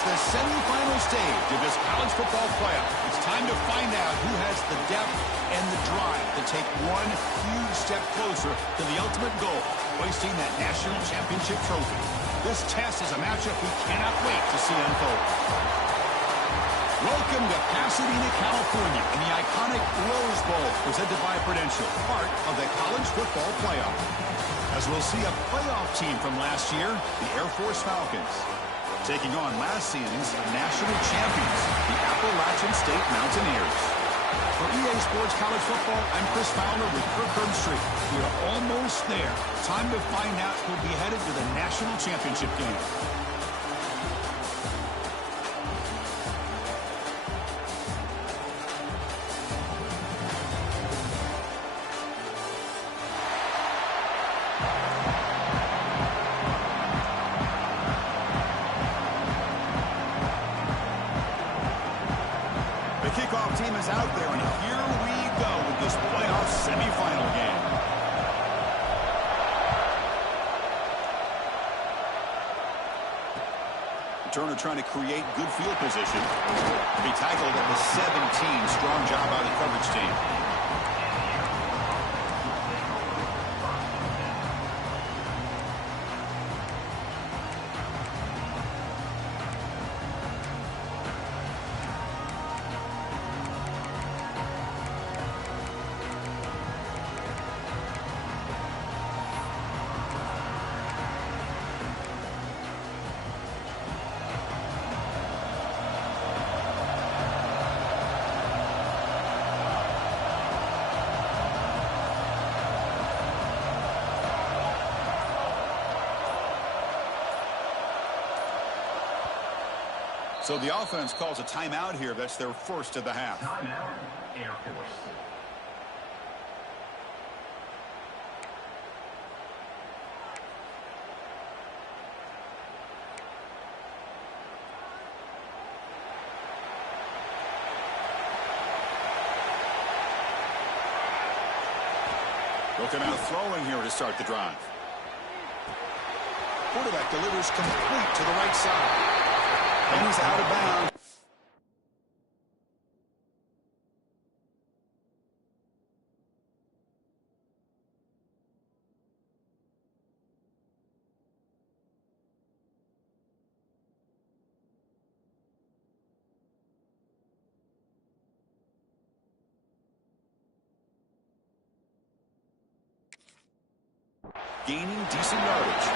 It's the semifinal stage of this college football playoff. It's time to find out who has the depth and the drive to take one huge step closer to the ultimate goal, hoisting that national championship trophy. This test is a matchup we cannot wait to see unfold. Welcome to Pasadena, California, in the iconic Rose Bowl, presented by Prudential, part of the college football playoff. As we'll see a playoff team from last year, the Air Force Falcons, taking on last season's national champions, the Appalachian State Mountaineers. For EA Sports College Football, I'm Chris Fowler with Kirk Herbstreit. We are almost there. Time to find out who'll be headed to the national championship game. The kickoff team is out there, and here we go with this playoff semifinal game. Turner trying to create good field position. He tackled at the 17. Strong job by the coverage team. So the offense calls a timeout here. That's their first of the half. Timeout, Air Force. Looking out throwing here to start the drive. Quarterback delivers complete to the right side. And he's out of bounds. Gaining decent yardage.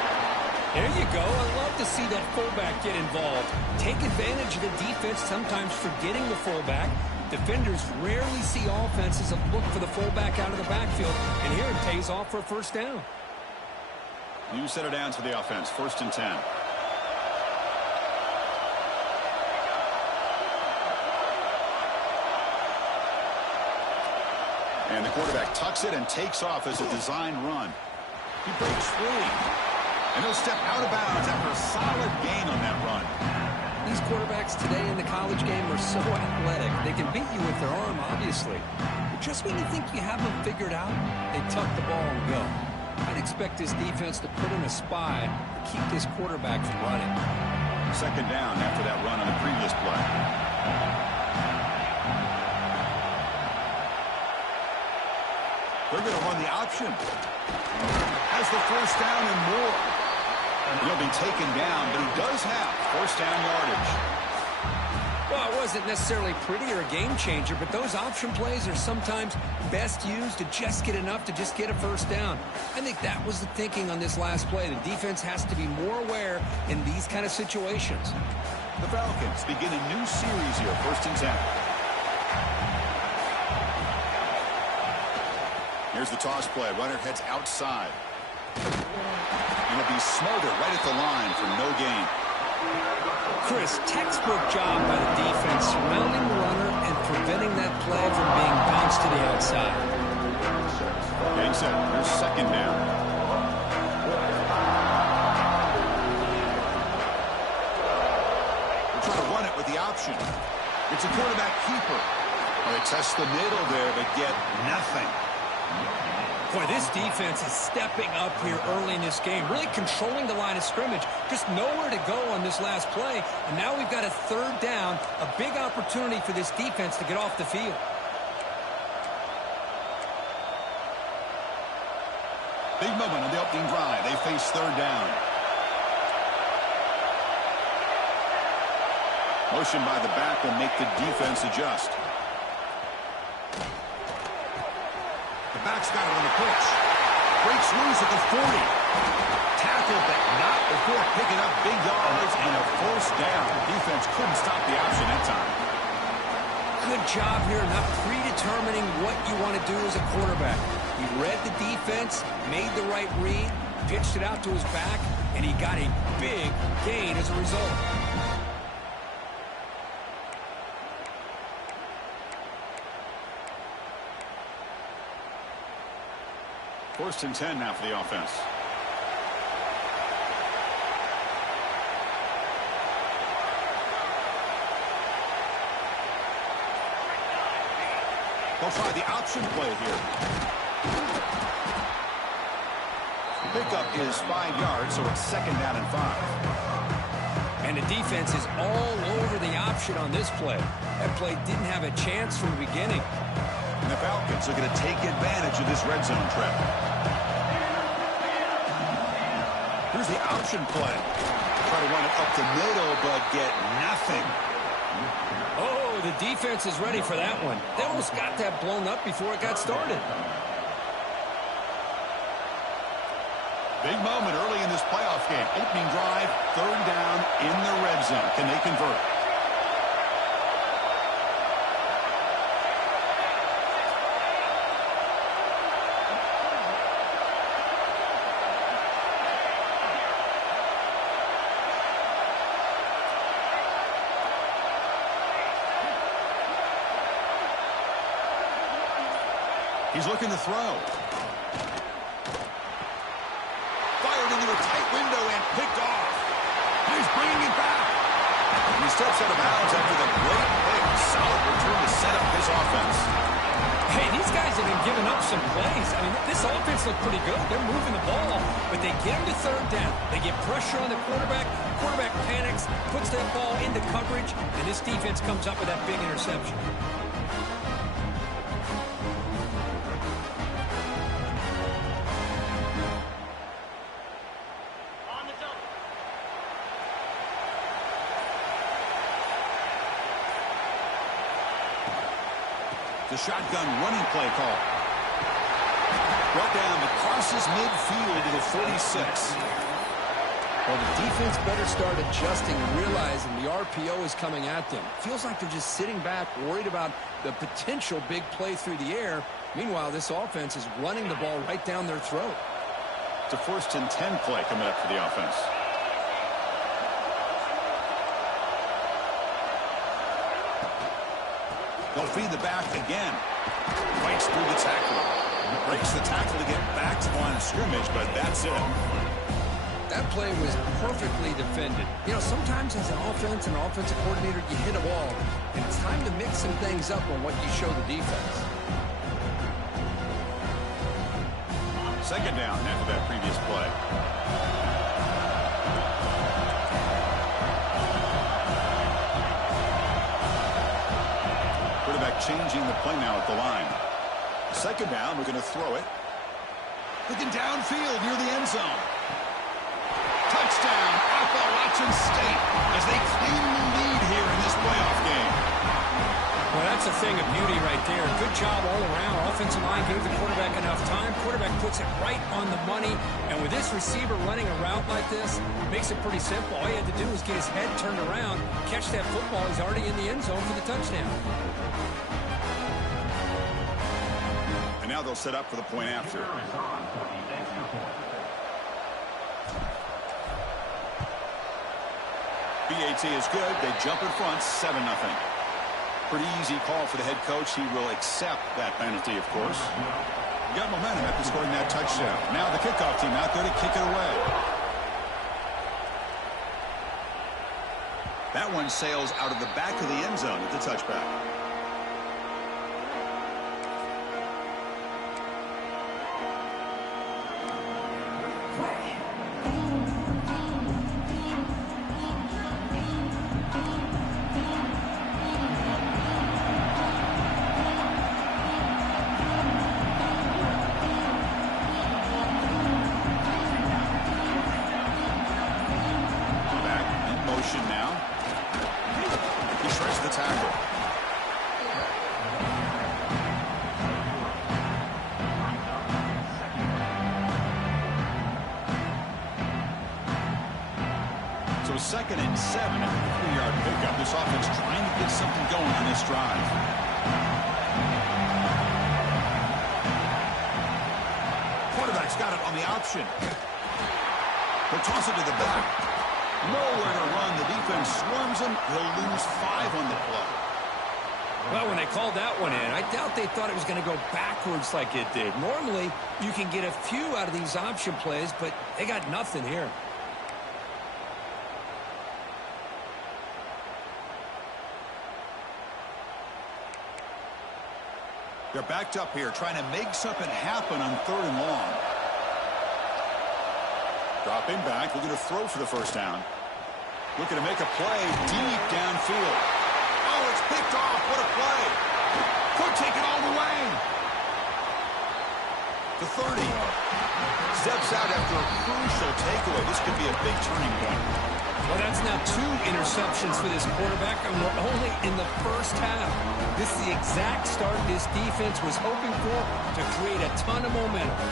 There you go. I love to see that fullback get involved. Take advantage of the defense, sometimes forgetting the fullback. Defenders rarely see offenses that look for the fullback out of the backfield, and here it pays off for a first down. New set of downs for the offense, 1st and 10. And the quarterback tucks it and takes off as a design run. He breaks free. And he'll step out of bounds after a solid gain on that run. These quarterbacks today in the college game are so athletic. They can beat you with their arm, obviously. But just when you think you have them figured out, they tuck the ball and go. I'd expect this defense to put in a spy to keep this quarterback from running. 2nd down after that run on the previous play. They're going to run the option. Has the 1st down and more. He'll be taken down, but he does have 1st down yardage. Well, it wasn't necessarily pretty or a game changer, but those option plays are sometimes best used to just get enough to just get a 1st down. I think that was the thinking on this last play. The defense has to be more aware in these kind of situations. The Falcons begin a new series here, 1st and 10. Here's the toss play. Runner heads outside. And it'll be Smolder right at the line for no gain. Chris, textbook job by the defense, surrounding the runner and preventing that play from being bounced to the outside. Game set. Here's 2nd down. We're trying to run it with the option. It's a quarterback keeper. Well, they test the middle there, but get nothing. Boy, this defense is stepping up here early in this game, really controlling the line of scrimmage. Just nowhere to go on this last play, and now we've got a third down, a big opportunity for this defense to get off the field. Big moment on the opening drive. They face third down. Motion by the back will make the defense adjust. The back's got it on the pitch. Breaks loose at the 40. Tackled, but not before picking up big yards and a first down. The defense couldn't stop the option that time. Good job here, not predetermining what you want to do as a quarterback. He read the defense, made the right read, pitched it out to his back, and he got a big gain as a result. First and 10 now for the offense. They'll try the option play here. Pickup is 5 yards, so it's second down and 5. And the defense is all over the option on this play. That play didn't have a chance from the beginning. And the Falcons are going to take advantage of this red zone trap. Here's the option play. Try to run it up the middle, but get nothing. Oh, the defense is ready for that one. They almost got that blown up before it got started. Big moment early in this playoff game. Opening drive, third down in the red zone. Can they convert? He's looking to throw. Fired into a tight window and picked off. He's bringing it back. And he steps out of bounds after the great pick. Solid return to set up his offense. Hey, these guys have been giving up some plays. I mean, this offense looked pretty good. They're moving the ball, but they get him to third down. They get pressure on the quarterback. Quarterback panics, puts that ball into coverage, and this defense comes up with that big interception. The shotgun running play call. Brought down that crosses midfield to the 46. Well, the defense better start adjusting and realizing the RPO is coming at them. Feels like they're just sitting back, worried about the potential big play through the air. Meanwhile, this offense is running the ball right down their throat. It's a first and 10 play coming up for the offense. They'll feed the back again. Fights through the tackle. Breaks the tackle to get back to the line of scrimmage, but that's it. That play was perfectly defended. You know, sometimes as an offense and offensive coordinator, you hit a wall, and it's time to mix some things up on what you show the defense. Second down after that previous play. Quarterback changing the play now at the line. Second down, we're going to throw it. Looking downfield near the end zone. Touchdown, Appalachian State, as they claim the lead here in this playoff game. Well, that's a thing of beauty right there. Good job all around. Offensive line gave the quarterback enough time. Quarterback puts it right on the money. And with this receiver running a route like this, it makes it pretty simple. All he had to do was get his head turned around, catch that football. He's already in the end zone for the touchdown. And now they'll set up for the point after. BAT is good. They jump in front, 7-0. Pretty easy call for the head coach. He will accept that penalty, of course. You got momentum after scoring that touchdown. Now the kickoff team out there to kick it away. That one sails out of the back of the end zone at the touchback. motion now. He shreds the tackle. So 2nd and 7 at the 3-yard pickup. This offense trying to get something going on this drive. Quarterback's got it on the option. He'll toss it to the back. Nowhere to run. The defense swarms him. He'll lose 5 on the play. Well, when they called that one in, I doubt they thought it was going to go backwards like it did. Normally, you can get a few out of these option plays, but they got nothing here. They're backed up here, trying to make something happen on 3rd and long. Dropping back, looking to throw for the first down. Looking to make a play deep downfield. Oh, it's picked off. What a play. Could take it all the way. The 30. Steps out after a crucial takeaway. This could be a big turning point. Well, that's now 2 interceptions for this quarterback, and we're only in the first half. This is the exact start this defense was hoping for to create a ton of momentum.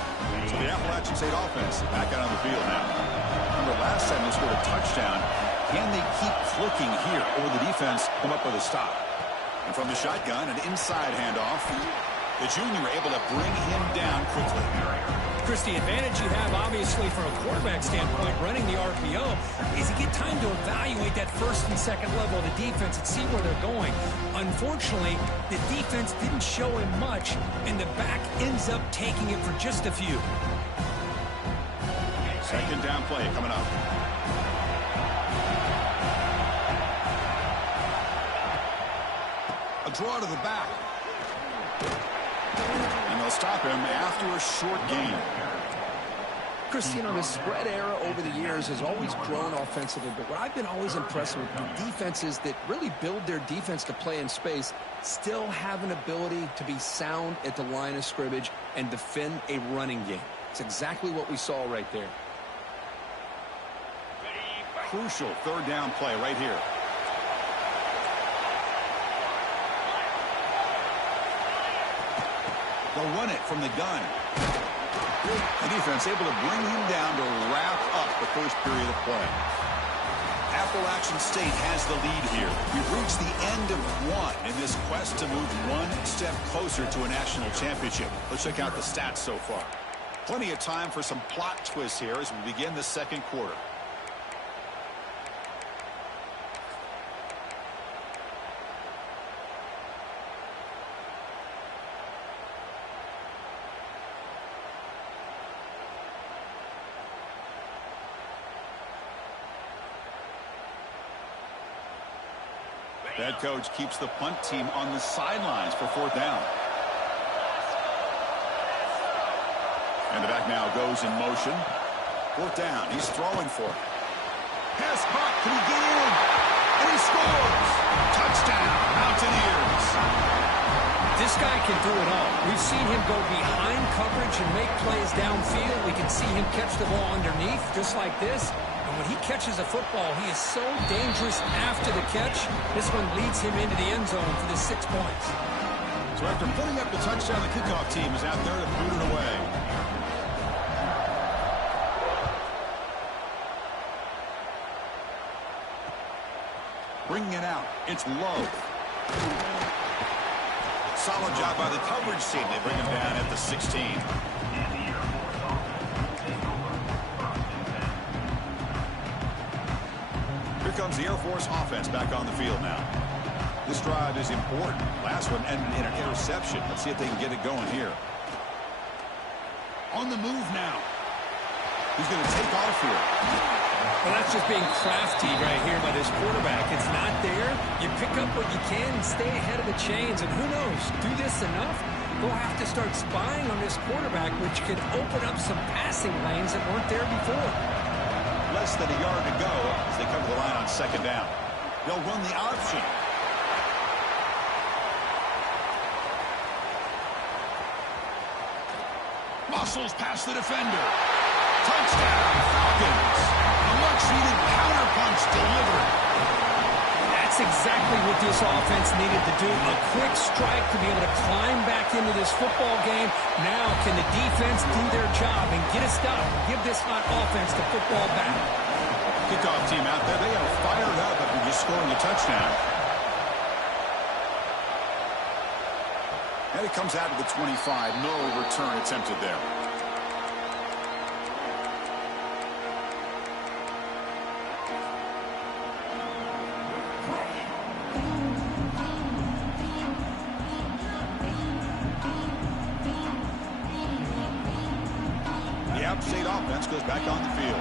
So the Appalachian State offense back out on the field now. Remember last time they scored a touchdown. Can they keep clicking here, or will the defense come up with a stop? And from the shotgun, an inside handoff. The junior able to bring him down quickly. Chris, the advantage you have, obviously, from a quarterback standpoint, running the RPO, is you get time to evaluate that 1st and 2nd level of the defense and see where they're going. Unfortunately, the defense didn't show him much, and the back ends up taking it for just a few. 2nd down play coming up. A draw to the back. And they'll stop him after a short gain. Chris, you know, the spread era over the years has always grown offensively, but what I've been always impressed with the defenses that really build their defense to play in space still have an ability to be sound at the line of scrimmage and defend a running game. It's exactly what we saw right there. Crucial 3rd down play right here. They'll run it from the gun. The defense able to bring him down to wrap up the first period of play. Appalachian State has the lead here. We've reached the end of 1 in this quest to move 1 step closer to a national championship. Let's check out the stats so far. Plenty of time for some plot twists here as we begin the 2nd quarter. Head coach keeps the punt team on the sidelines for 4th down. And the back now goes in motion. 4th down. He's throwing for it. Pass caught. Can he get in? And he scores. Touchdown, Mountaineers. This guy can do it all. We've seen him go behind coverage and make plays downfield. We can see him catch the ball underneath, just like this. And when he catches a football, he is so dangerous after the catch. This one leads him into the end zone for the 6 points. So after putting up the touchdown, the kickoff team is out there to boot it away. Bringing it out. It's low. Solid job by the coverage team. They bring him down at the 16. Here comes the Air Force offense back on the field now. This drive is important. Last one ended in an interception. Let's see if they can get it going here. On the move now. He's going to take off here. Well, that's just being crafty right here by this quarterback. It's not there. You pick up what you can and stay ahead of the chains. And who knows, do this enough, they'll have to start spying on this quarterback, which could open up some passing lanes that weren't there before. Less than a yard to go as they come to the line on 2nd down. They'll run the option. Muscles past the defender. Touchdown, Falcons. A much-needed counterpunch delivered. exactly what this offense needed to do. A quick strike to be able to climb back into this football game. Now can the defense do their job and get a stop? Give this hot offense the football back. Kickoff team out there. They are fired up after just scoring a touchdown. And it comes out of the 25. No return attempted there. The App State offense goes back on the field.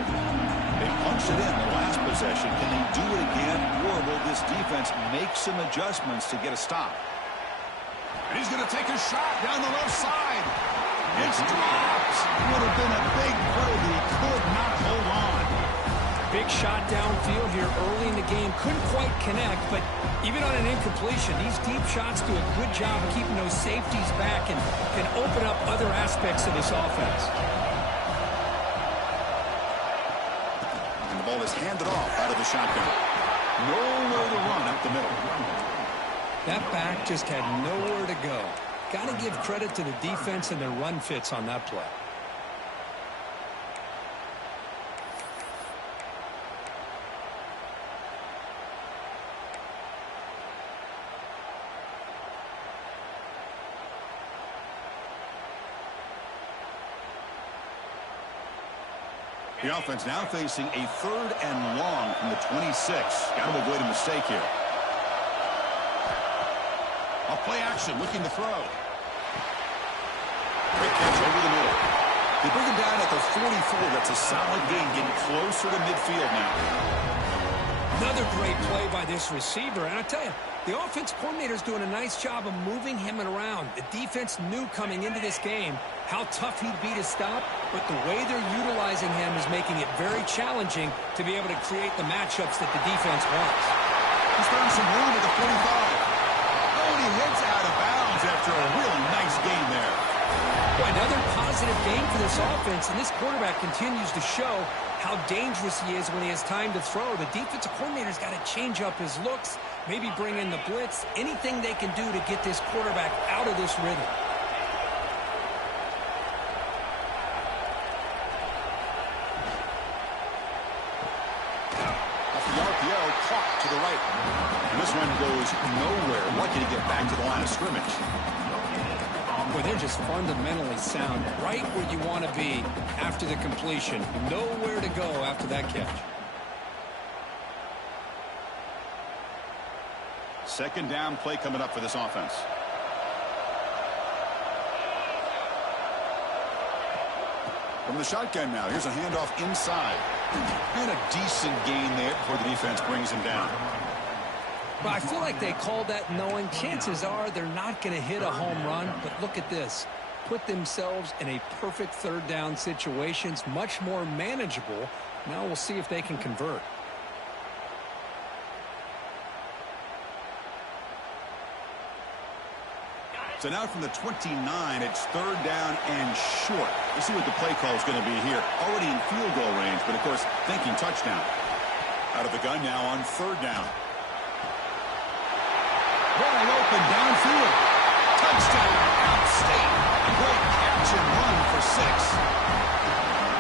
They punched it in the last possession. Can they do it again, or will this defense make some adjustments to get a stop? And he's going to take a shot down the left side. It's dropped. Would have been a big play that he could not hold on. Big shot downfield here early in the game. Couldn't quite connect, but even on an incompletion, these deep shots do a good job of keeping those safeties back and can open up other aspects of this offense. And the ball is handed off out of the shotgun. Nowhere to run up the middle. That back just had nowhere to go. Got to give credit to the defense and their run fits on that play. The offense now facing a 3rd and long from the 26. Got to avoid a mistake here. A play action, looking to throw. Quick catch over the middle. They bring him down at the 44. That's a solid gain, getting closer to midfield now. Another great play by this receiver. And I tell you, the offense coordinator's doing a nice job of moving him around. The defense knew coming into this game how tough he'd be to stop, but the way they're utilizing him is making it very challenging to be able to create the matchups that the defense wants. He's found some room at the 45. He heads out of bounds after a really nice game there. Boy, another positive game for this offense, and this quarterback continues to show how dangerous he is when he has time to throw. The defensive coordinator's got to change up his looks, maybe bring in the blitz, anything they can do to get this quarterback out of this rhythm. Off the RPO, caught to the right. And this one goes nowhere. Lucky to get back to the line of scrimmage. Boy, they're just fundamentally sound, right where you want to be after the completion. Nowhere to go after that catch. 2nd down play coming up for this offense. From the shotgun now, here's a handoff inside. And a decent gain there before the defense brings him down. But I feel like they called that knowing chances are they're not going to hit a home run. But look at this. Put themselves in a perfect 3rd down situation. It's much more manageable. Now we'll see if they can convert. So now from the 29, it's 3rd down and short. Let's see what the play call is going to be here. Already in field goal range, but of course thinking touchdown. Out of the gun now on 3rd down. Wide open downfield. Touchdown, App State. A great catch and run for 6.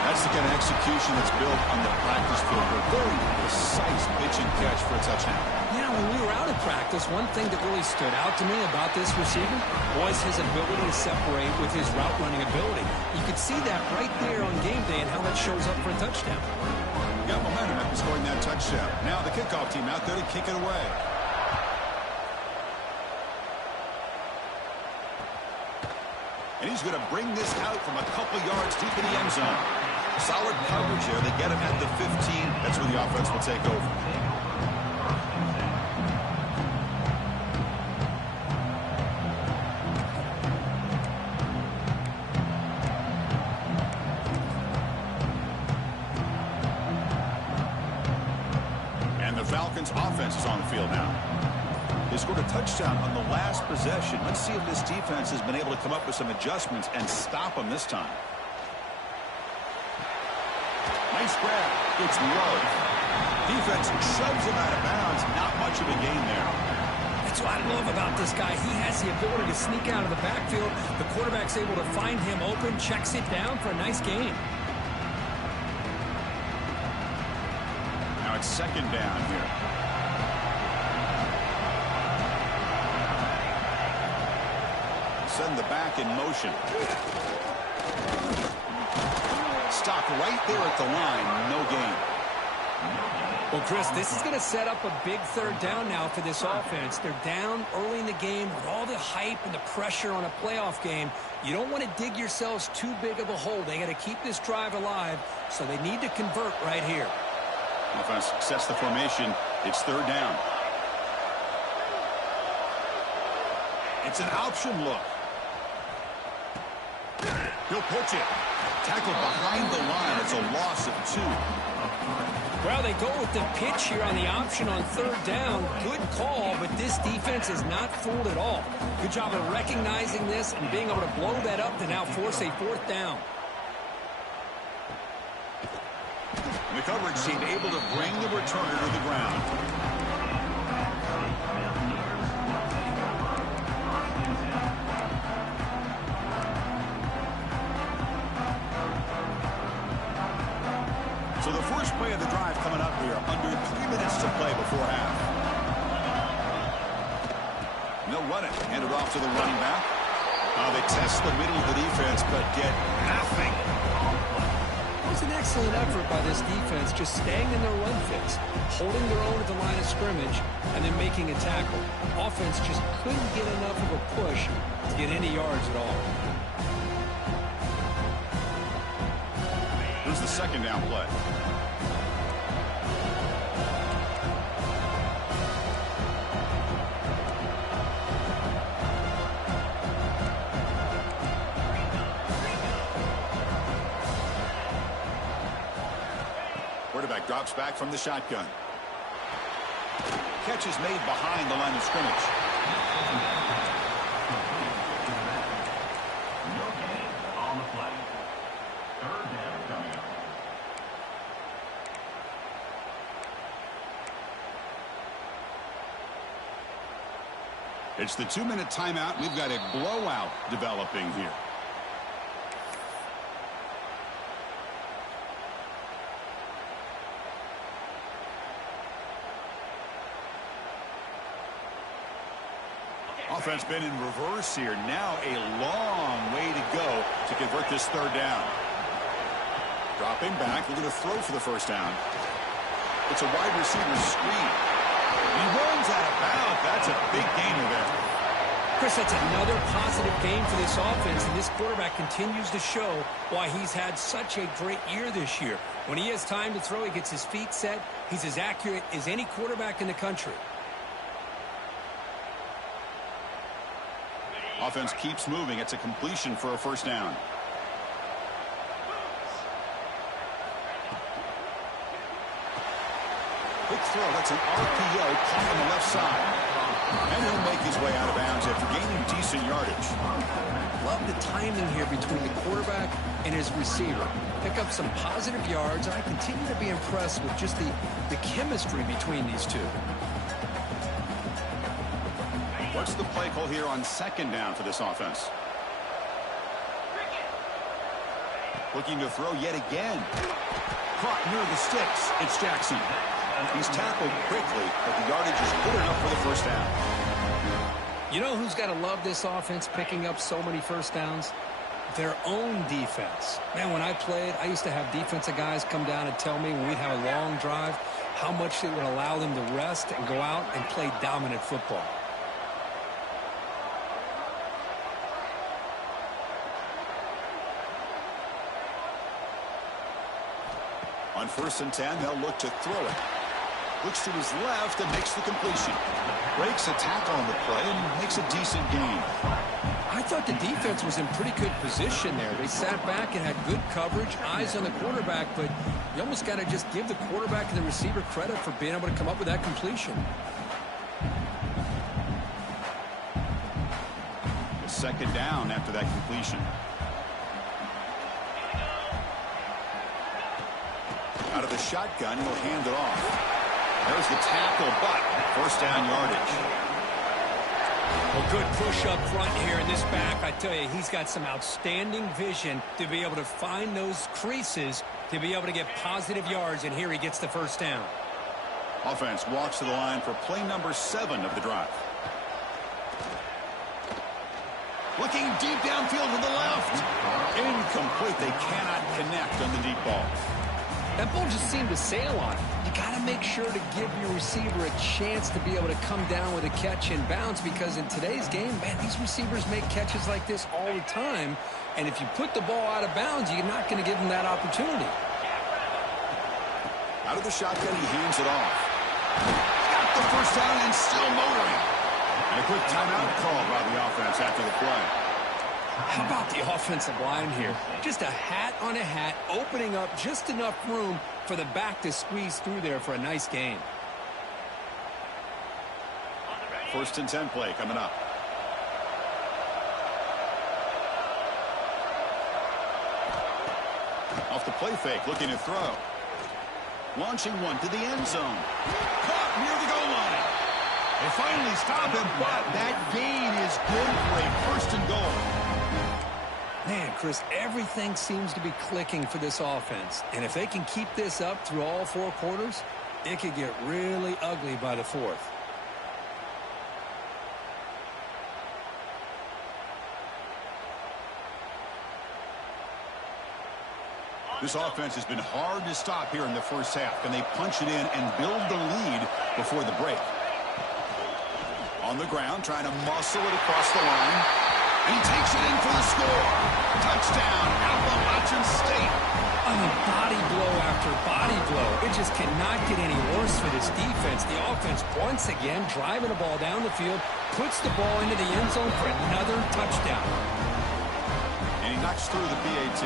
That's the kind of execution that's built on the practice field. A very precise pitch and catch for a touchdown. Yeah, when we were out of practice, one thing that really stood out to me about this receiver was his ability to separate with his route running ability. You could see that right there on game day and how that shows up for a touchdown. Got momentum after scoring that touchdown. Now the kickoff team out there to kick it away. And he's going to bring this out from a couple yards deep in the end zone. Solid coverage here. They get him at the 15. That's where the offense will take over. And the Falcons offense is on the field now. They scored a touchdown on the last possession. Let's see if this defense has been able to come up with some adjustments and stop them this time. Nice grab. It's low. Defense shoves him out of bounds. Not much of a gain there. That's what I love about this guy. He has the ability to sneak out of the backfield. The quarterback's able to find him open, checks it down for a nice gain. Now it's second down here. Send the back in motion. Stop right there at the line. No gain. Well, Chris, this is going to set up a big third down now for this offense. They're down early in the game with all the hype and the pressure on a playoff game. You don't want to dig yourselves too big of a hole. They got to keep this drive alive, so they need to convert right here. Offense sets the formation. It's third down. It's an option look. He'll pitch it. Tackled behind the line. It's a loss of 2. Well, they go with the pitch here on the option on third down. Good call, but this defense is not fooled at all. Good job of recognizing this and being able to blow that up to now force a fourth down. The coverage team able to bring the returner to the ground. So the first play of the drive coming up here. Under 3 minutes to play before half. And they'll run it. Hand it off to the running back. They test the middle of the defense, but get nothing. It was an excellent effort by this defense, just staying in their run fits, holding their own at the line of scrimmage, and then making a tackle. Offense just couldn't get enough of a push to get any yards at all. Here's the second down play. Quarterback drops back from the shotgun. Catch is made behind the line of scrimmage. No gain on the play. Third down coming up. It's the 2-minute timeout. We've got a blowout developing here. Offense been in reverse here. Now a long way to go to convert this third down. Dropping back, looking to throw for the first down. It's a wide receiver screen. He runs out of bounds. That's a big gainer there. Chris, that's another positive game for this offense, and this quarterback continues to show why he's had such a great year this year. When he has time to throw, he gets his feet set. He's as accurate as any quarterback in the country. Offense keeps moving. It's a completion for a first down. Quick throw. That's an RPO caught on the left side. And he'll make his way out of bounds after gaining decent yardage. Love the timing here between the quarterback and his receiver. Pick up some positive yards, and I continue to be impressed with just the chemistry between these two. What's the play call here on second down for this offense? Looking to throw yet again. Caught near the sticks. It's Jackson. He's tackled quickly, but the yardage is good enough for the first down. You know who's got to love this offense picking up so many first downs? Their own defense. Man, when I played, I used to have defensive guys come down and tell me when we'd have a long drive how much it would allow them to rest and go out and play dominant football. On 1st and 10, they'll look to throw it. Looks to his left and makes the completion. Breaks a tackle on the play and makes a decent gain. I thought the defense was in pretty good position there. They sat back and had good coverage, eyes on the quarterback, but you almost got to just give the quarterback and the receiver credit for being able to come up with that completion. Second down after that completion. Out of the shotgun, he'll hand it off. There's the tackle, but first down yardage. Well, good push up front here in this back. I tell you, he's got some outstanding vision to be able to find those creases to be able to get positive yards, and here he gets the first down. Offense walks to the line for play number 7 of the drive. Looking deep downfield to the left. Incomplete. They cannot connect on the deep ball. That ball just seemed to sail on it. You got to make sure to give your receiver a chance to be able to come down with a catch and bounce, because in today's game, man, these receivers make catches like this all the time. And if you put the ball out of bounds, you're not going to give them that opportunity. Out of the shotgun, he hands it off. Got the first down and still motoring. And a quick timeout call by the offense after the play. How about the offensive line here? Just a hat on a hat, opening up just enough room for the back to squeeze through there for a nice gain. 1st and 10 play coming up. Off the play fake, looking to throw. Launching one to the end zone. Caught near the goal line. They finally stop him, but that gain is good for a 1st and goal. Man, Chris, everything seems to be clicking for this offense. And if they can keep this up through all 4 quarters, it could get really ugly by the 4th. This offense has been hard to stop here in the first half. Can they punch it in and build the lead before the break? On the ground, trying to muscle it across the line. And he takes it in for the score. Touchdown, Appalachian State. Body blow after body blow. It just cannot get any worse for this defense. The offense, once again, driving the ball down the field, puts the ball into the end zone for another touchdown. And he knocks through the PAT.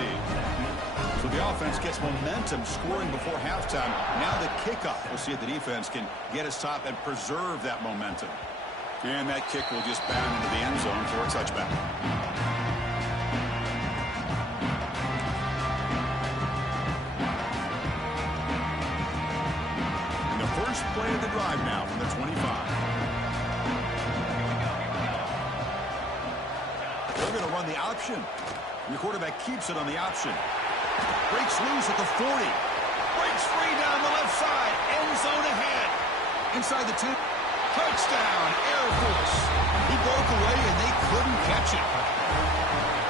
So the offense gets momentum scoring before halftime. Now the kickoff. We'll see if the defense can get a stop and preserve that momentum. And that kick will just bound into the end zone for a touchback. And the first play of the drive now from the 25. They're going to run the option. And the quarterback keeps it on the option. Breaks loose at the 40. Breaks free down the left side. End zone ahead. Inside the 10. Touchdown, Air Force. He broke away and they couldn't catch it.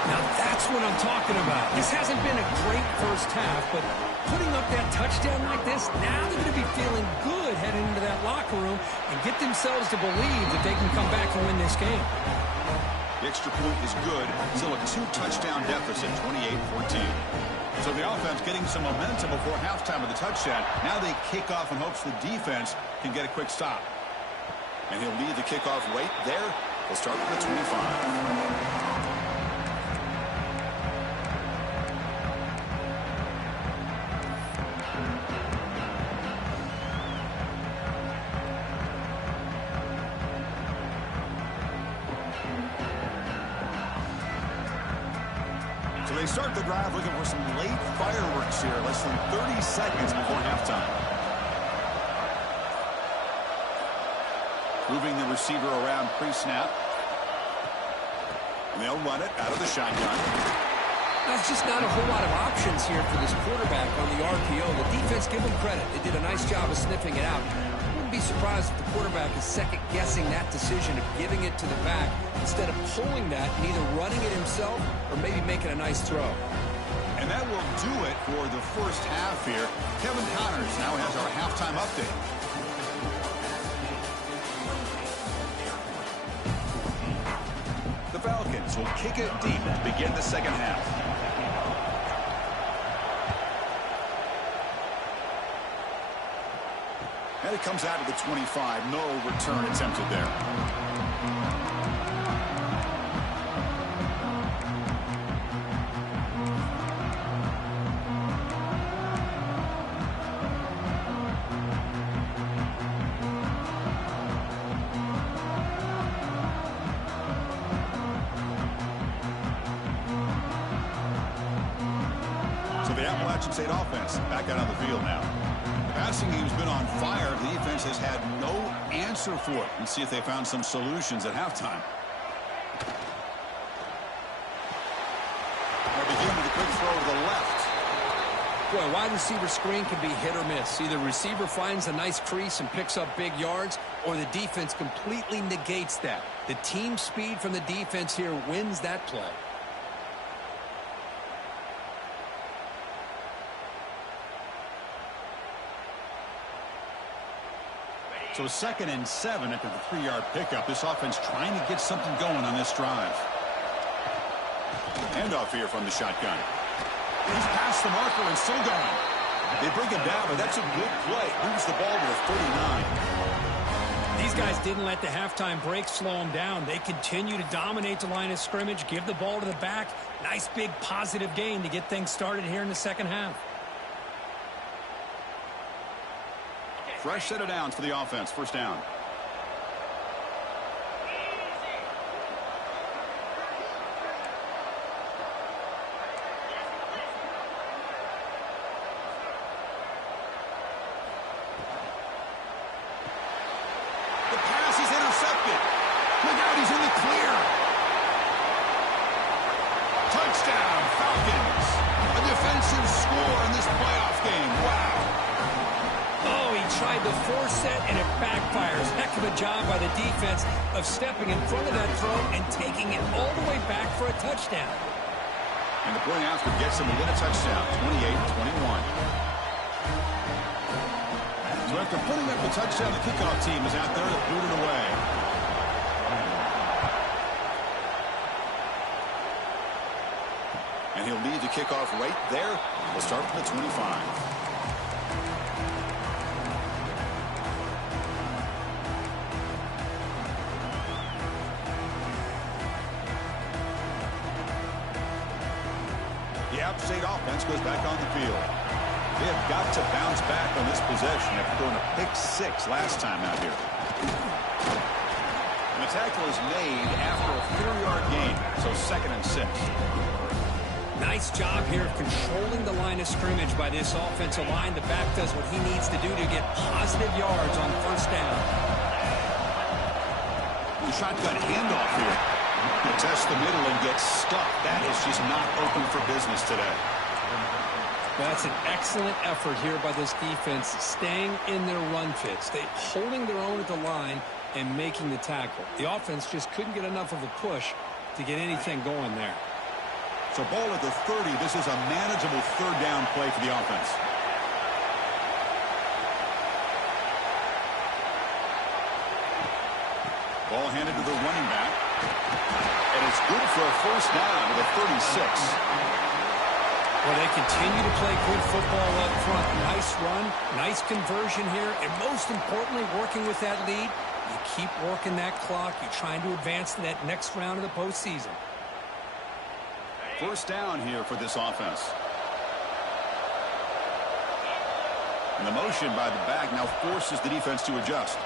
Now that's what I'm talking about. This hasn't been a great first half, but putting up that touchdown like this, now they're going to be feeling good heading into that locker room and get themselves to believe that they can come back and win this game. The extra point is good. Still a 2-touchdown deficit, 28-14. So the offense getting some momentum before halftime of the touchdown. Now they kick off in hopes the defense can get a quick stop. And he'll lead the kickoff right there. We'll start with the 25. So they start the drive looking for some late fireworks here. Less than 30 seconds before halftime. Moving the receiver around pre-snap. And they'll run it out of the shotgun. That's just not a whole lot of options here for this quarterback on the RPO. The defense, give them credit. They did a nice job of sniffing it out. I wouldn't be surprised if the quarterback is second-guessing that decision of giving it to the back instead of pulling that and either running it himself or maybe making a nice throw. And that will do it for the first half here. Kevin Connors now has our halftime update. The Falcons will kick it deep to begin the second half. And it comes out of the 25. No return attempted there. So the Appalachian State offense back out on the field now. Passing game's been on fire. The defense has had no answer for it. Let's see if they found some solutions at halftime. They'll begin with a quick throw to the left. Boy, wide receiver screen can be hit or miss. Either receiver finds a nice crease and picks up big yards, or the defense completely negates that. The team speed from the defense here wins that play. So 2nd and 7 after the 3-yard pickup. This offense trying to get something going on this drive. Handoff here from the shotgun. He's past the marker and still going. They bring him down, but that's a good play. Moves the ball to the 39. These guys didn't let the halftime break slow them down. They continue to dominate the line of scrimmage, give the ball to the back. Nice big positive gain to get things started here in the second half. Fresh set of downs for the offense. First down. The pass is intercepted. Look out, he's in the clear. Touchdown, Falcons. A defensive score in this playoff game. Wow. Tried to force it, and it backfires. Heck of a job by the defense of stepping in front of that throw and taking it all the way back for a touchdown. And the point after gets him within a touchdown, 28-21. So after putting up the touchdown, the kickoff team is out there to boot it away. And he'll lead the kickoff right there. We'll start from the 25. The App State offense goes back on the field. They have got to bounce back on this possession after throwing a pick-6 last time out here. And the tackle is made after a 4-yard gain, so 2nd and 6. Nice job here of controlling the line of scrimmage by this offensive line. The back does what he needs to do to get positive yards on first down. The shotgun handoff here. He'll test the middle and get stuck. That is just not open for business today. That's an excellent effort here by this defense, staying in their run fits. They holding their own at the line and making the tackle. The offense just couldn't get enough of a push to get anything going there. So ball at the 30. This is a manageable 3rd down play for the offense. Ball handed to the running back. And it's good for a first down to the 36. Well, they continue to play good football up front. Nice run, nice conversion here, and most importantly, working with that lead. You keep working that clock. You're trying to advance to that next round of the postseason. First down here for this offense. And the motion by the back now forces the defense to adjust.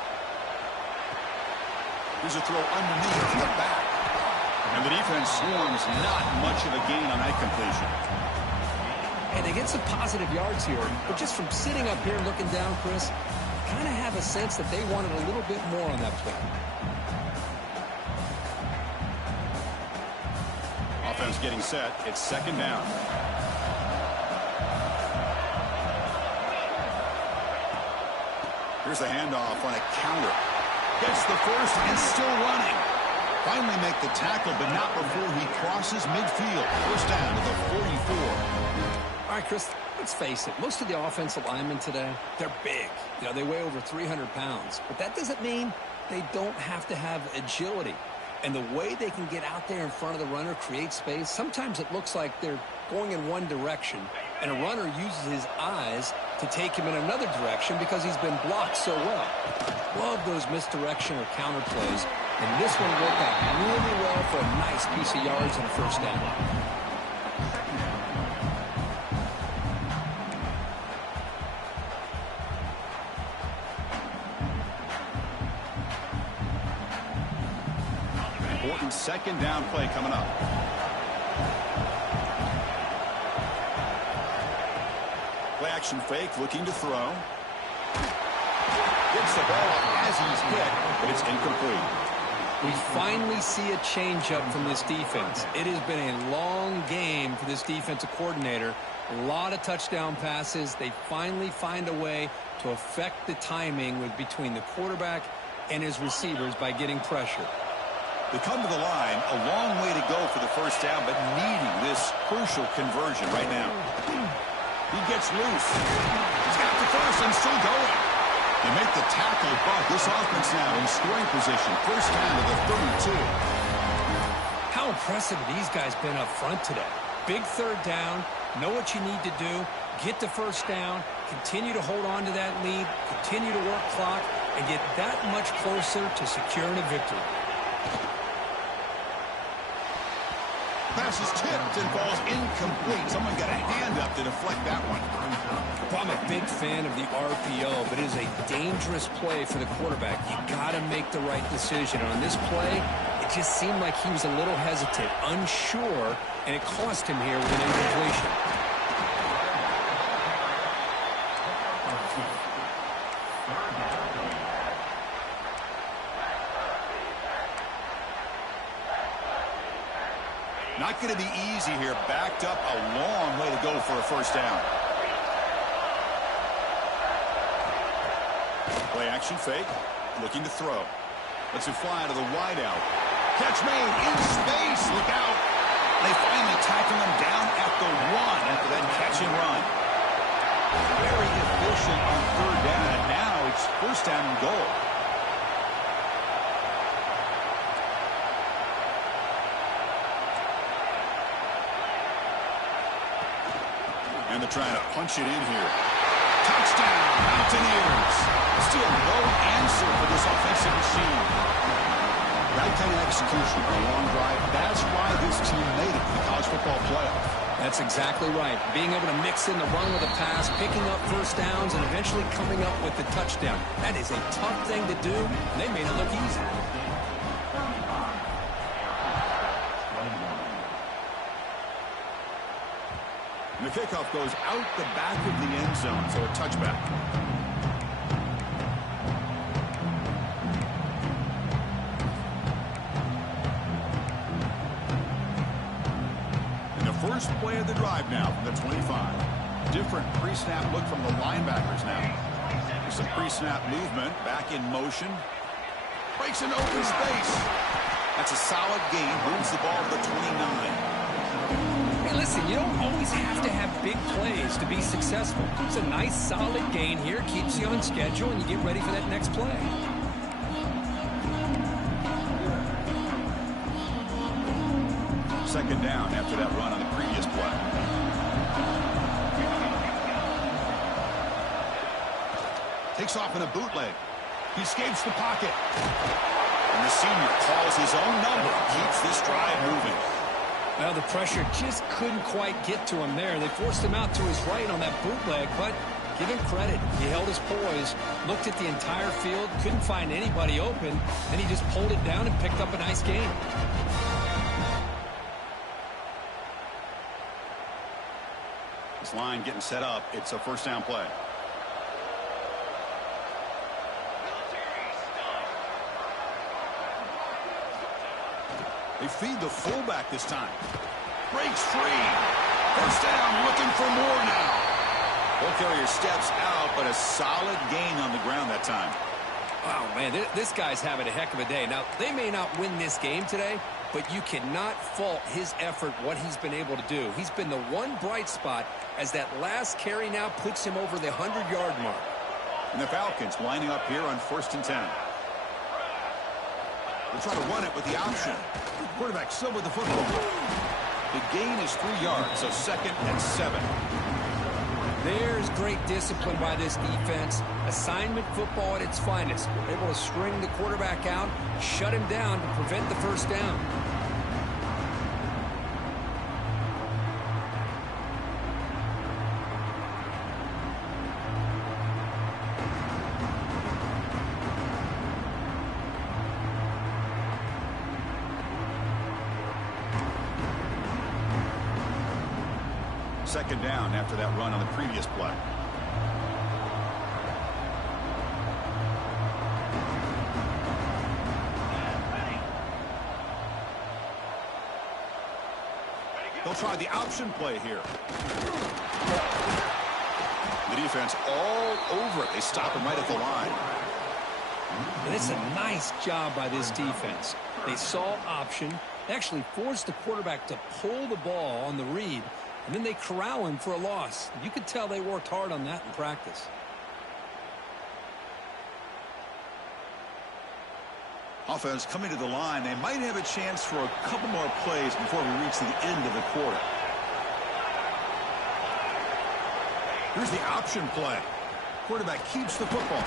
Here's a throw underneath the back. And the defense swarms not much of a gain on that completion. And they get some positive yards here, but just from sitting up here and looking down, Chris, kind of have a sense that they wanted a little bit more on that play. Offense getting set. It's 2nd down. Here's the handoff on a counter. Gets the first and still running. Finally make the tackle, but not before he crosses midfield. First down to the 44. All right, Chris, let's face it. Most of the offensive linemen today, they're big. You know, they weigh over 300 pounds. But that doesn't mean they don't have to have agility. And the way they can get out there in front of the runner, create space, sometimes it looks like they're going in one direction, and a runner uses his eyes to take him in another direction because he's been blocked so well. Love those misdirection or counter plays, and this one worked out really well for a nice piece of yards and a first down. Important 2nd down play coming up. Play action fake, looking to throw. picks the ball up as he's hit, but it's incomplete. We finally see a changeup from this defense. It has been a long game for this defensive coordinator. A lot of touchdown passes. They finally find a way to affect the timing between the quarterback and his receivers by getting pressure. They come to the line, a long way to go for the first down, but needing this crucial conversion right now. He gets loose. He's got the first and still going. They make the tackle, but this offense now in scoring position. First down to the 32. How impressive have these guys been up front today? Big third down, know what you need to do, get the first down, continue to hold on to that lead, continue to work clock, and get that much closer to securing a victory. Pass is tipped and falls incomplete. Someone got a hand up to deflect that one. I'm a big fan of the RPO, but it is a dangerous play for the quarterback. You got to make the right decision. On this play, it just seemed like he was a little hesitant, unsure, and it cost him here with an incompletion. Not going to be easy here. Backed up a long way to go for a first down. Play action fake. Looking to throw. Lets it fly to the wide out. Catch made in space. Look out. They finally tackle him down at the 1 after that catch and run. Very efficient on third down. And now it's first down and goal. And they're trying to punch it in here. Touchdown, Mountaineers. Still no answer for this offensive machine. That kind of execution on a long drive, that's why this team made it to the college football playoff. That's exactly right. Being able to mix in the run with a pass, picking up first downs, and eventually coming up with the touchdown. That is a tough thing to do. They made it look easy. And the kickoff goes out the back of the end zone, so a touchback. And the first play of the drive now from the 25. Different pre-snap look from the linebackers now. There's some pre-snap movement, back in motion. Breaks an open space. That's a solid gain, moves the ball to the 29. Hey, listen, you don't always have to have big plays to be successful. It's a nice, solid gain here. Keeps you on schedule, and you get ready for that next play. Second down after that run on the previous play. Takes off in a bootleg. He escapes the pocket. And the senior calls his own number. Keeps this drive moving. Well, the pressure just couldn't quite get to him there. They forced him out to his right on that bootleg, but give him credit. He held his poise, looked at the entire field, couldn't find anybody open, and he just pulled it down and picked up a nice gain. This line getting set up. It's a first down play. They feed the fullback this time. Breaks free. First down, looking for more now. Ball carrier steps out, but a solid gain on the ground that time. Wow, man, this guy's having a heck of a day. Now, they may not win this game today, but you cannot fault his effort, what he's been able to do. He's been the one bright spot as that last carry now puts him over the 100-yard mark. And the Falcons lining up here on 1st and 10. They'll try to run it with the option. Quarterback still with the football. The gain is 3 yards, so 2nd and 7. There's great discipline by this defense. Assignment football at its finest. They're able to string the quarterback out, shut him down to prevent the first down. Second down after that run on the previous play. They'll try the option play here. The defense all over it. They stop him right at the line. And it's a nice job by this defense. They saw option. They actually forced the quarterback to pull the ball on the read, and then they corral him for a loss. You could tell they worked hard on that in practice. Offense coming to the line. They might have a chance for a couple more plays before we reach the end of the quarter. Here's the option play. Quarterback keeps the football.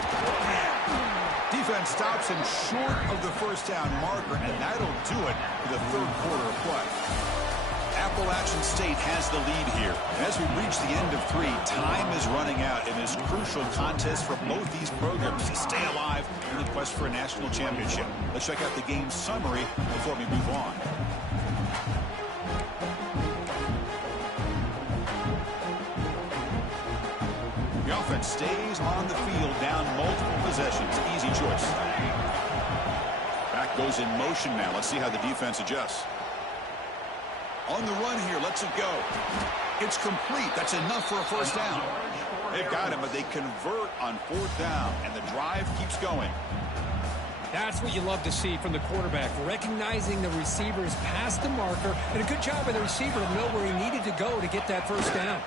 Defense stops him short of the first down marker, and that'll do it for the third quarter of play. Appalachian State has the lead here. As we reach the end of 3, time is running out in this crucial contest for both these programs to stay alive in the quest for a national championship. Let's check out the game summary before we move on. The offense stays on the field down multiple possessions. Easy choice. Back goes in motion now. Let's see how the defense adjusts. On the run here, lets it go. It's complete. That's enough for a first down. They've got him, but they convert on 4th down, and the drive keeps going. That's what you love to see from the quarterback, recognizing the receiver's past the marker, and a good job by the receiver to know where he needed to go to get that first down.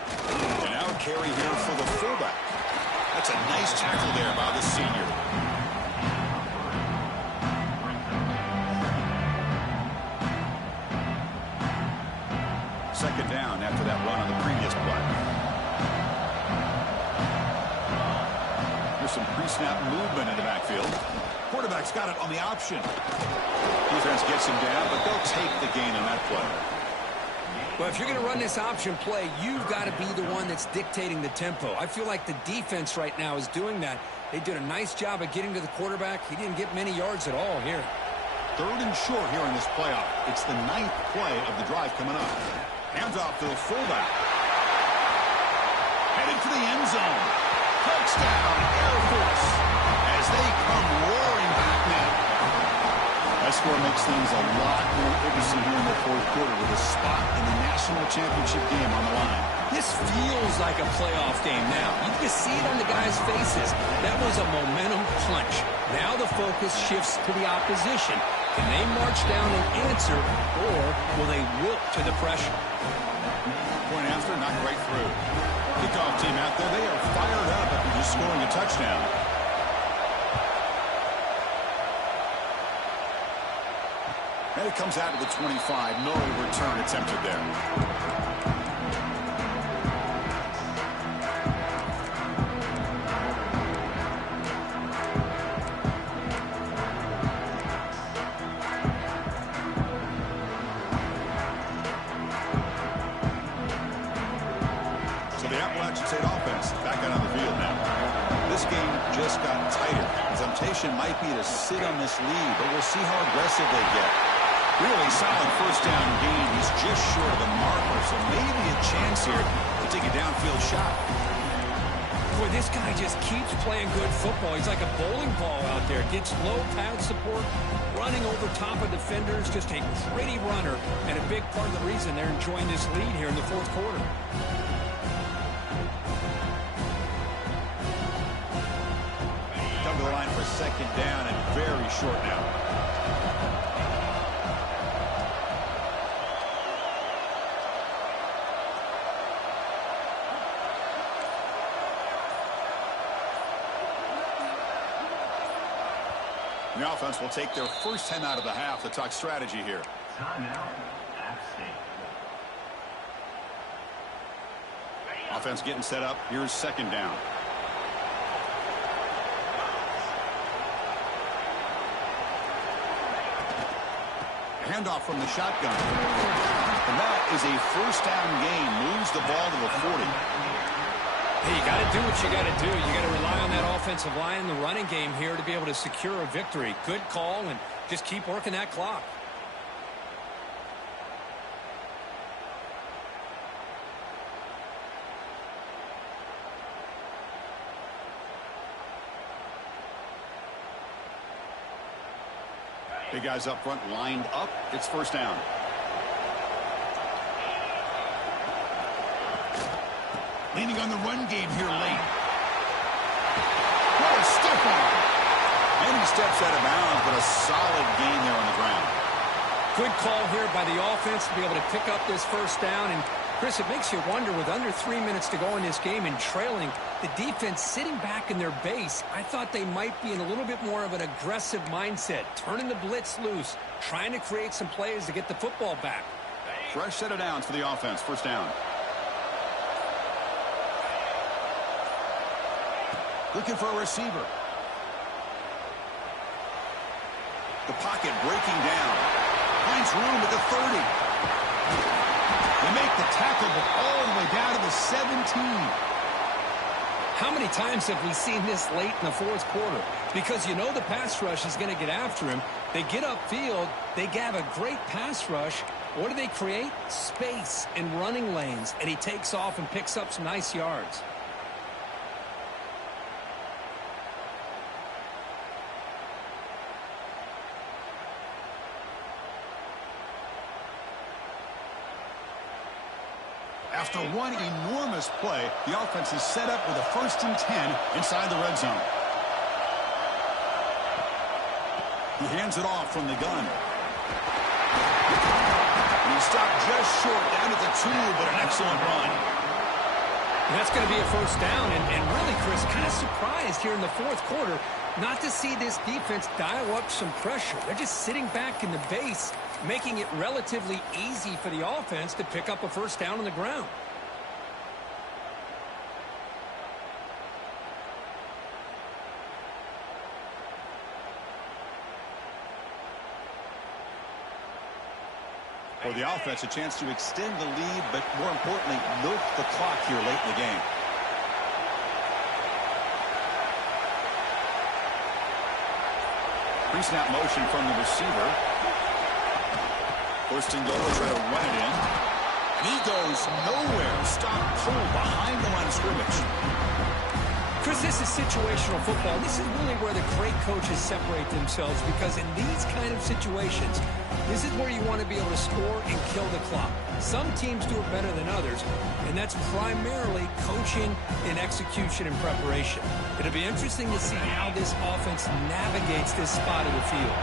And now a carry here for the fullback. That's a nice tackle there by the senior. Second down after that run on the previous play. There's some pre-snap movement in the backfield. Quarterback's got it on the option. Defense gets him down, but they'll take the gain on that play. Well, if you're going to run this option play, you've got to be the one that's dictating the tempo. I feel like the defense right now is doing that. They did a nice job of getting to the quarterback. He didn't get many yards at all here. 3rd and short here in this playoff. It's the 9th play of the drive coming up. Hands off to the fullback. Heading for the end zone. Touchdown, Air Force, as they come roaring back now. That score makes things a lot more interesting here in the 4th quarter with a spot in the national championship game on the line. This feels like a playoff game now. You can see it on the guys' faces. That was a momentum punch. Now the focus shifts to the opposition. Can they march down and answer, or will they wilt to the pressure? Point after, not right through. Kickoff team out there, they are fired up after just scoring a touchdown. And it comes out to the 25. No return attempted there. Might be to sit on this lead, but we'll see how aggressive they get. Really solid first down gain. He's just short of the marker, so maybe a chance here to take a downfield shot. Boy, this guy just keeps playing good football. He's like a bowling ball out there. Gets low pad support, running over top of defenders. Just a gritty runner, and a big part of the reason they're enjoying this lead here in the 4th quarter. Come to the line for a second down and very short now. The offense will take their first 10 out of the half to talk strategy here. Timeout, App State. Offense getting set up. Here's second down. Handoff from the shotgun. And that is a first down gain. Moves the ball to the 40. Hey, you got to do what you got to do. You got to rely on that offensive line in the running game here to be able to secure a victory. Good call, and just keep working that clock. Big guys up front lined up. It's first down. Leaning on the run game here late. What a stiff arm. And he steps out of bounds, but a solid gain there on the ground. Good call here by the offense to be able to pick up this first down. And, Chris, it makes you wonder, with under 3 minutes to go in this game and trailing, the defense sitting back in their base, I thought they might be in a little bit more of an aggressive mindset, turning the blitz loose, trying to create some plays to get the football back. Fresh set of downs for the offense. First down. Looking for a receiver. The pocket breaking down. Finds room at the 30. They make the tackle, but all the way down to the 17. How many times have we seen this late in the fourth quarter? Because you know the pass rush is going to get after him. They get upfield. They have a great pass rush. What do they create? Space and running lanes. And he takes off and picks up some nice yards. After one enormous play, the offense is set up with a 1st and 10 inside the red zone. He hands it off from the gun. And he stopped just short down at the 2, but an excellent run. And that's going to be a first down. And really, Chris, kind of surprised here in the fourth quarter not to see this defense dial up some pressure. They're just sitting back in the base, making it relatively easy for the offense to pick up a first down on the ground. For the offense, a chance to extend the lead, but more importantly, milk the clock here late in the game. Pre-snap motion from the receiver. 1st and goal, try to run it in. And he goes nowhere. Stop pulled behind the line of scrimmage. Chris, this is situational football. This is really where the great coaches separate themselves, because in these kind of situations, this is where you want to be able to score and kill the clock. Some teams do it better than others, and that's primarily coaching and execution and preparation. It'll be interesting to see how this offense navigates this spot of the field.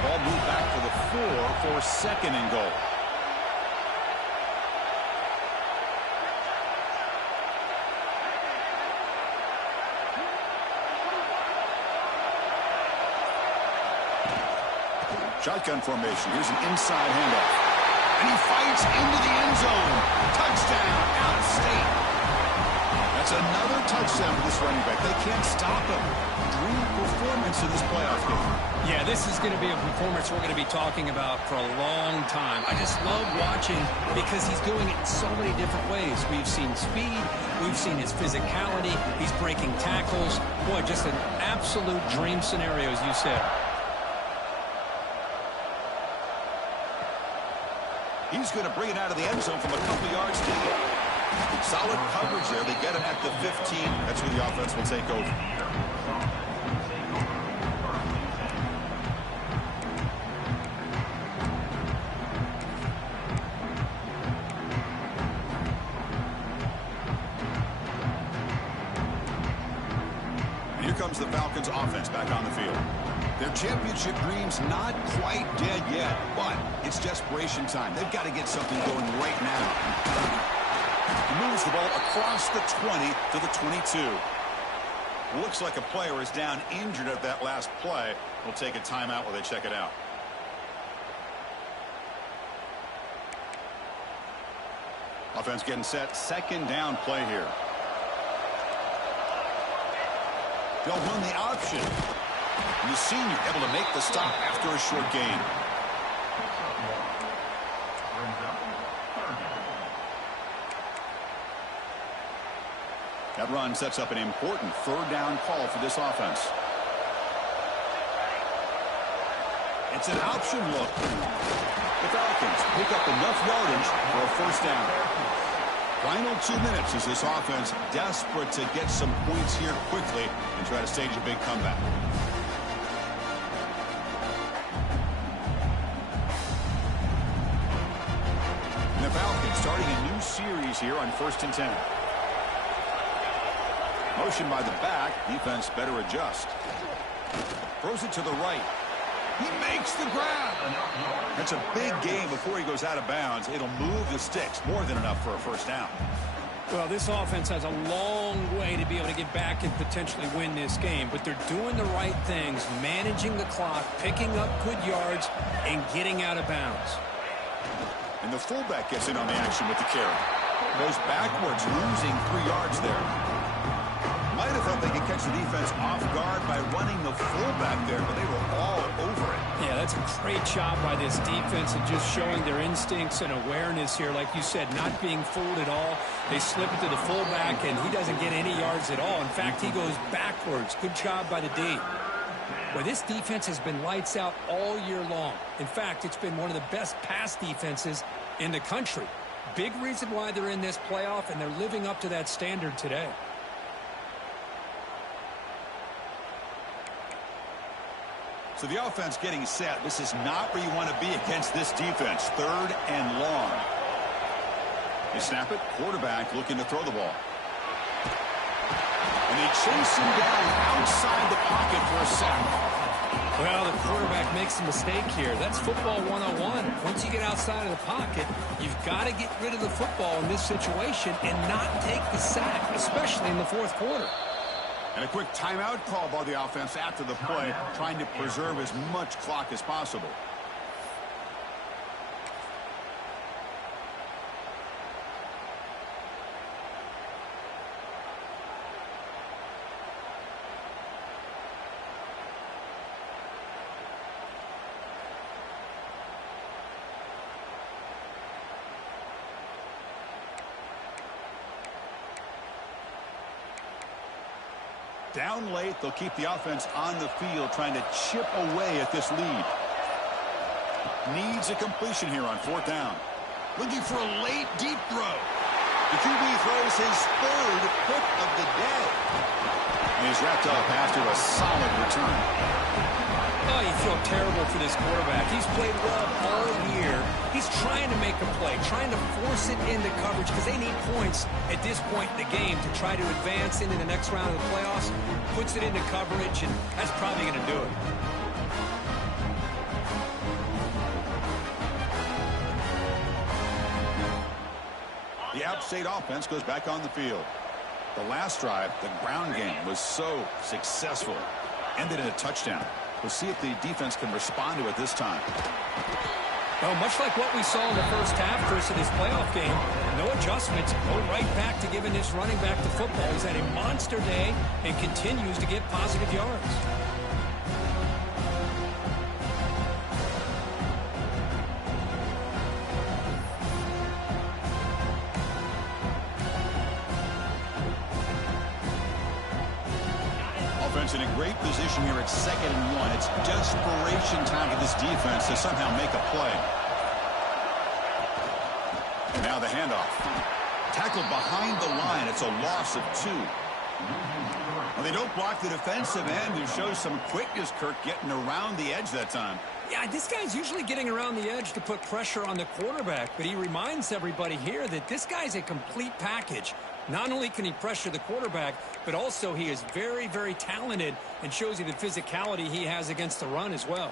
Ball moved back to the 4 for 2nd and goal. Shotgun formation. Here's an inside handoff. And he fights into the end zone. Touchdown, out of state. That's another touchdown for this running back. They can't stop him. Dream performance in this playoff game. Yeah, this is going to be a performance we're going to be talking about for a long time. I just love watching because he's doing it in so many different ways. We've seen speed. We've seen his physicality. He's breaking tackles. Boy, just an absolute dream scenario, as you said. He's going to bring it out of the end zone from a couple yards deep. Solid coverage there. They get him at the 15. That's where the offense will take over. And here comes the Falcons offense back on the field. Their championship dreams not quite dead yet, but it's desperation time. They've got to get something going right now. He moves the ball across the 20 to the 22. Looks like a player is down injured at that last play. We'll take a timeout while they check it out. Offense getting set. 2nd down play here. They'll run the option. And the senior able to make the stop after a short gain. That run sets up an important 3rd down call for this offense. It's an option look. The Falcons pick up enough yardage for a 1st down. Final 2 minutes as this offense desperate to get some points here quickly and try to stage a big comeback. And the Falcons starting a new series here on 1st and 10. Motion by the back. Defense better adjust. Throws it to the right. He makes the grab. That's a big gain before he goes out of bounds. It'll move the sticks. More than enough for a first down. Well, this offense has a long way to be able to get back and potentially win this game, but they're doing the right things, managing the clock, picking up good yards, and getting out of bounds. And the fullback gets in on the action with the carry. Goes backwards, losing 3 yards there. Might have thought they could catch the defense off guard by running the fullback there, but they were all over it. Yeah, that's a great job by this defense and just showing their instincts and awareness here. Like you said, not being fooled at all. They slip it to the fullback, and he doesn't get any yards at all. In fact, he goes backwards. Good job by the D. Well, this defense has been lights out all year long. In fact, it's been one of the best pass defenses in the country. Big reason why they're in this playoff, and they're living up to that standard today. So the offense getting set. This is not where you want to be against this defense. 3rd and long. They snap it. Quarterback looking to throw the ball. And they chase him down outside the pocket for a sack. Well, the quarterback makes a mistake here. That's football 101. Once you get outside of the pocket, you've got to get rid of the football in this situation and not take the sack, especially in the 4th quarter. And a quick timeout call by the offense after the play, trying to preserve as much clock as possible. Down late, they'll keep the offense on the field, trying to chip away at this lead. Needs a completion here on 4th down. Looking for a late, deep throw. The QB throws his 3rd pick of the day. And he's wrapped up after a solid return. Oh, you feel terrible for this quarterback. He's played well all year. He's trying to make a play, trying to force it into coverage because they need points at this point in the game to try to advance into the next round of the playoffs. Puts it into coverage, and that's probably going to do it. The App State offense goes back on the field. The last drive, the ground game, was so successful. Ended in a touchdown. We'll see if the defense can respond to it this time. Well, much like what we saw in the first half, Chris, of this playoff game, no adjustments, go right back to giving this running back the football. He's had a monster day and continues to get positive yards. In a great position here at 2nd and 1. It's desperation time for this defense to somehow make a play. And now the handoff. Tackled behind the line. It's a loss of 2. Well, they don't block the defensive end. It shows some quickness, Kirk, getting around the edge that time. Yeah, this guy's usually getting around the edge to put pressure on the quarterback, but he reminds everybody here that this guy's a complete package. Not only can he pressure the quarterback, but also he is very, very talented and shows you the physicality he has against the run as well.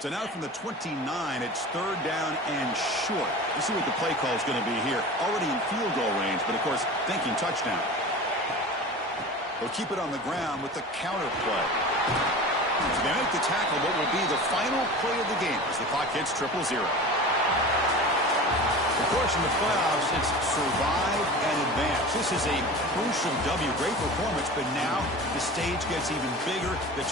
So now from the 29, it's 3rd down and short. Let's see what the play call is going to be here. Already in field goal range, but of course thinking touchdown. They'll keep it on the ground with the counter play. So they make the tackle, what will be the final play of the game as the clock hits 0-0. Of course, in the playoffs, it's survive and advance. This is a crucial W. Great performance, but now the stage gets even bigger. The